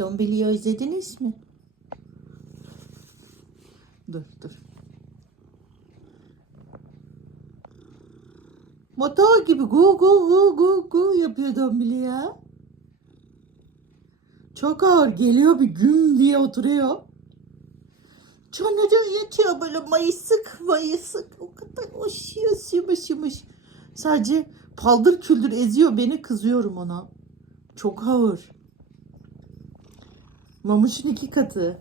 Dombili'yi özlediniz mi? Dur dur. Motor gibi gu gu gu gu gu yapıyor Dombili ya. Çok ağır geliyor bir güm diye oturuyor. Da yatıyor böyle mayısık mayısık. O kadar hoşuyor yumuş yumuş. Sadece paldır küldür eziyor beni kızıyorum ona. Çok ağır. Mamuşun iki katı.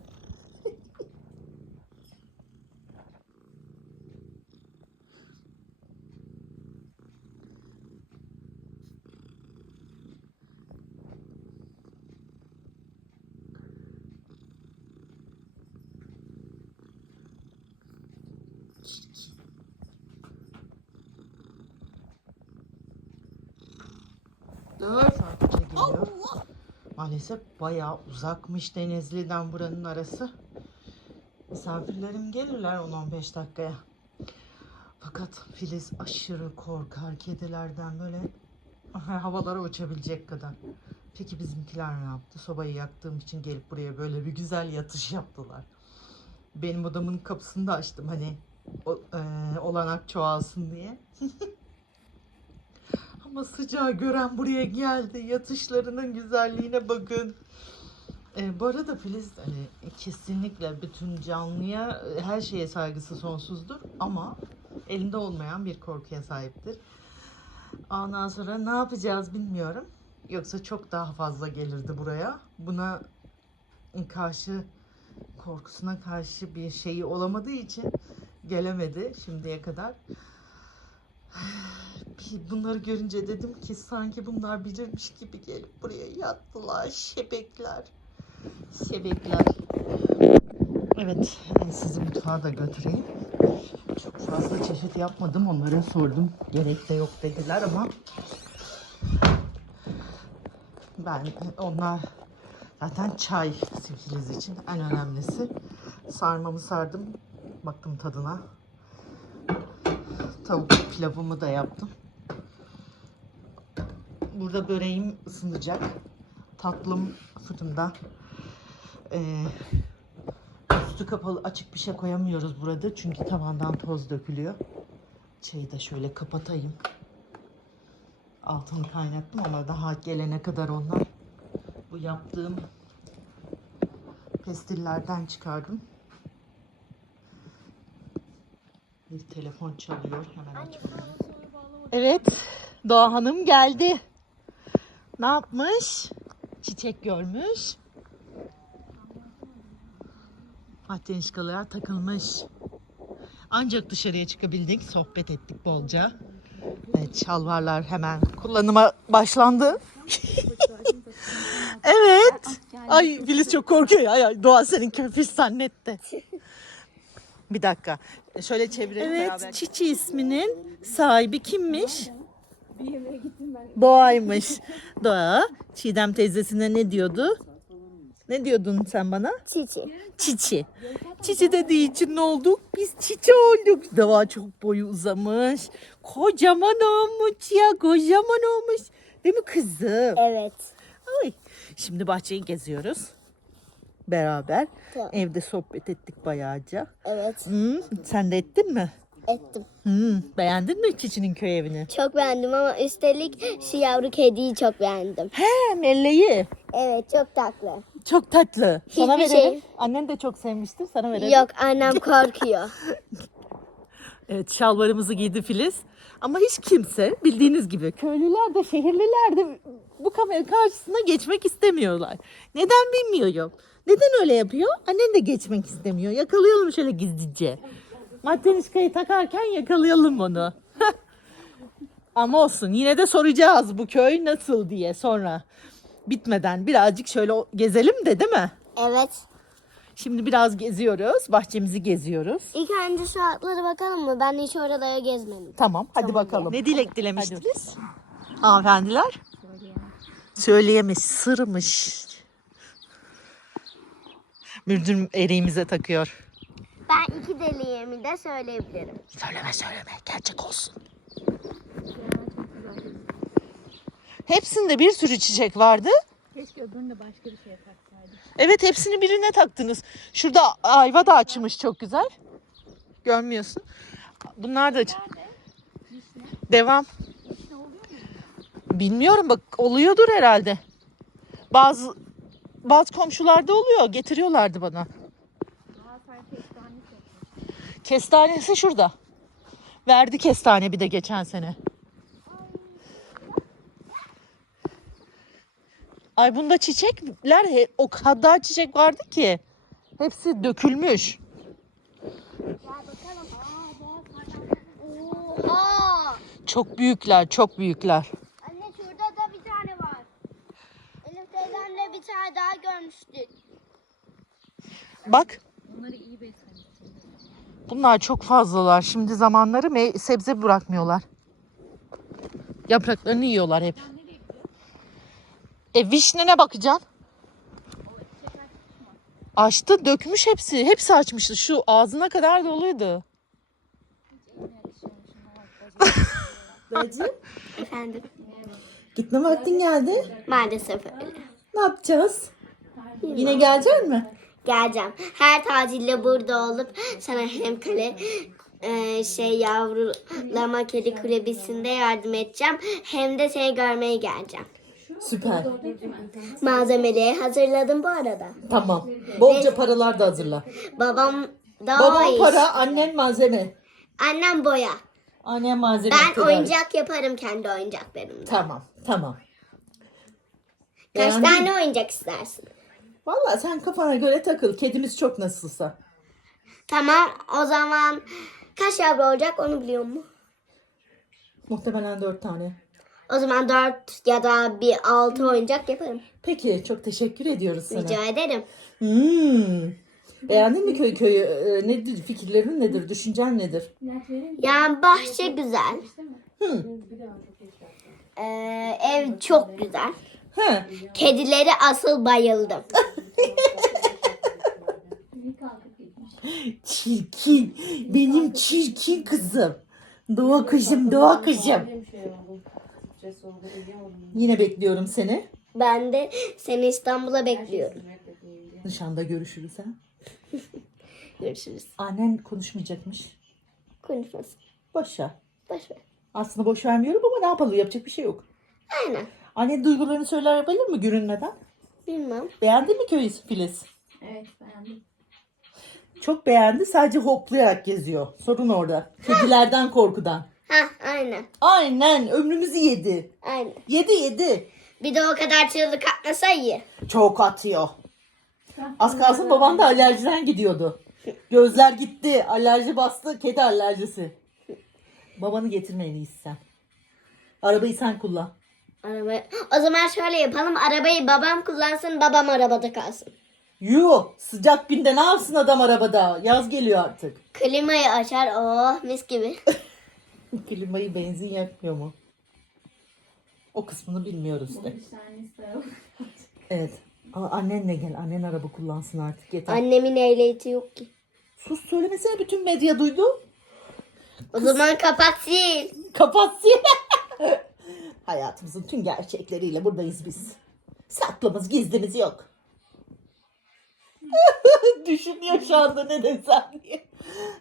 Dur. Sarkıca geliyor. Maalesef bayağı uzakmış Denizli'den buranın arası. Misafirlerim gelirler 10-15 dakikaya. Fakat Filiz aşırı korkar kedilerden böyle havalara uçabilecek kadar. Peki bizimkiler ne yaptı? Sobayı yaktığım için gelip buraya böyle bir güzel yatış yaptılar. Benim odamın kapısını da açtım hani o, eee, olanak çoğalsın diye. Ama sıcağı gören buraya geldi. Yatışlarının güzelliğine bakın. Ee, bu arada Filiz hani kesinlikle bütün canlıya e, her şeye saygısı sonsuzdur ama elinde olmayan bir korkuya sahiptir. Ondan sonra ne yapacağız bilmiyorum. Yoksa çok daha fazla gelirdi buraya. Buna karşı korkusuna karşı bir şeyi olamadığı için gelemedi şimdiye kadar. Bunları görünce dedim ki sanki bunlar bilirmiş gibi gelip buraya yattılar. Şebekler. Şebekler. Evet, sizi mutfağa da götüreyim. Çok fazla çeşit yapmadım. Onlara sordum. Gerek de yok dediler ama ben onlar zaten çay sifiliz için en önemlisi. Sarmamı sardım. Baktım tadına. Tavuk pilavımı da yaptım. Burada böreğim ısınacak. Tatlım fırında. Ee, üstü kapalı açık bir şey koyamıyoruz burada. Çünkü tavandan toz dökülüyor. Çayı da şöyle kapatayım. Altını kaynattım ama daha gelene kadar onlar. Bu yaptığım pestillerden çıkardım. Bir telefon çalıyor. Hemen açmalıyım. Evet. Doğa Hanım geldi. Ne yapmış? Çiçek görmüş. Attenişkalığa takılmış. Ancak dışarıya çıkabildik. Sohbet ettik bolca. Evet, şalvarlar hemen kullanıma başlandı. evet. Ay Filiz çok korkuyor ya. ya. Doğa senin köpüş zannetti. Bir dakika. Şöyle çevirelim beraber. Evet, Çiçi isminin sahibi kimmiş? Doğaymış. Doğa, Çiğdem teyzesine ne diyordu? Ne diyordun sen bana? Çiçi. Çiçi. Çiçi dediği için ne olduk? Biz çiçi olduk. Doğa çok boyu uzamış. Kocaman olmuş ya, kocaman olmuş. Değil mi kızım? Evet. Ay. Şimdi bahçeyi geziyoruz. Beraber. Tamam. Evde sohbet ettik bayağıca. Evet. Hı, sen de ettin mi? Ettim. Hı, beğendin mi Çiçi'nin köy evini? Çok beğendim ama üstelik şu yavru kediyi çok beğendim. He, melleyi. Evet çok tatlı. Çok tatlı. Sana Hiçbir verelim. şey- Annen de çok sevmiştir. Sana verelim. Yok annem korkuyor. Evet şalvarımızı giydi Filiz. Ama hiç kimse bildiğiniz gibi köylüler de şehirliler de bu kamera karşısına geçmek istemiyorlar. Neden bilmiyorum. Neden öyle yapıyor? Annen de geçmek istemiyor. Yakalayalım şöyle gizlice. Matrenişkayı takarken yakalayalım onu. Ama olsun yine de soracağız bu köy nasıl diye sonra. Bitmeden birazcık şöyle gezelim de değil mi? evet. Şimdi biraz geziyoruz. Bahçemizi geziyoruz. İlk önce şu atlara bakalım mı? Ben hiç oralara gezmedim. Tamam, hadi bakalım. Ne dilek dilemiştiniz? Hanımefendiler? Söyleyemiş, sırmış. Mürdüm eriğimize takıyor. Ben iki deliğimi de söyleyebilirim. Söyleme söyleme, gerçek olsun. Hepsinde bir sürü çiçek vardı. Keşke öbürünü de başka bir şeye taksaydık. Evet hepsini birine taktınız. Şurada ayva da açmış çok güzel. Görmüyorsun. Bunlar da aç-. Devam. Vişne oluyor mu? Bilmiyorum bak oluyordur herhalde. Bazı bazı komşularda oluyor. Getiriyorlardı bana. Kestanesi şurada. Verdi kestane bir de geçen sene. Ay bunda çiçekler o kadar çiçek vardı ki. Hepsi dökülmüş. Çok büyükler, çok büyükler. Anne şurada da bir tane var. Elif teyzemle bir tane daha görmüştük. Bak Onları iyi beslemişsin. bunlar çok fazlalar. Şimdi zamanları mey- sebze bırakmıyorlar. Yapraklarını yiyorlar hep. E vişnene bakacaksın. Açtı, dökmüş hepsi. Hepsi açmıştı. Şu ağzına kadar doluydu. Bozulmuş. Efendim? Gitme vaktin geldi. Maalesef öyle. Ne yapacağız? Yine gelecek mi? Geleceğim. Her tatilde burada olup sana hem kale e, şey yavrulama kedi kulübesinde yardım edeceğim. Hem de seni görmeye geleceğim. Süper. Malzemeleri hazırladım bu arada. Tamam. Bolca paralar da hazırla. Babam da Babam iş. para, annen malzeme. Annem boya. Annen malzeme. Ben tedarik. oyuncak yaparım kendi oyuncaklarımda. Tamam, tamam. Kaç Beğendin tane oyuncak istersin? Valla sen kafana göre takıl. Kedimiz çok nasılsa. Tamam o zaman kaç yavru olacak onu biliyor musun? Muhtemelen dört tane. O zaman dört ya da bir altı oyuncak yaparım. Peki, çok teşekkür ediyoruz sana. Rica ederim. Hmm. Beğendin mi köy köyü? Ee, nedir fikirlerin nedir? Düşüncen nedir? Yani bahçe güzel. Hı. Ee, ev çok güzel. Ha. Kedileri asıl bayıldım. Çirkin. Benim çirkin kızım. Doğa kızım, doğa kızım. Yine bekliyorum seni. Ben de seni İstanbul'a bekliyorum. Nişanda görüşürüz ha. Görüşürüz. Annen konuşmayacakmış. Konuşmasın. Boş ver. Boş ver. Aslında boş vermiyorum ama ne yapalım yapacak bir şey yok. Aynen. Annen duygularını söyler yapabilir mi görünmeden? Bilmem. Beğendin mi köyü Filiz? Çok beğendi sadece hoplayarak geziyor. Sorun orada. Kedilerden korkudan. Ha aynen. Aynen ömrümüzü yedi. Aynen. Yedi yedi. Bir de o kadar çığlık atmasa iyi. Çok atıyor. Az kalsın baban da alerjiden gidiyordu. Gözler gitti. Alerji bastı. Kedi alerjisi. Babanı getirme en iyisi sen. Arabayı sen kullan. Araba... O zaman şöyle yapalım. Arabayı babam kullansın, babam arabada kalsın. Yuh sıcak günde ne yapsın adam arabada? Yaz geliyor artık. Klimayı açar. Oh mis gibi. Klimayı benzin yakmıyor mu? O kısmını bilmiyoruz de. Evet. Aa, annenle gel. Annen araba kullansın artık yeter. Annemin ehliyeti yok ki. Sus söylemesene bütün medya duydu. O zaman kapat sil. Kapatsın. Hayatımızın tüm gerçekleriyle buradayız biz. Saklımız gizlimiz yok. Düşünüyor şu anda ne desem diye.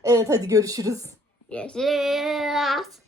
Evet hadi görüşürüz. Görüşürüz.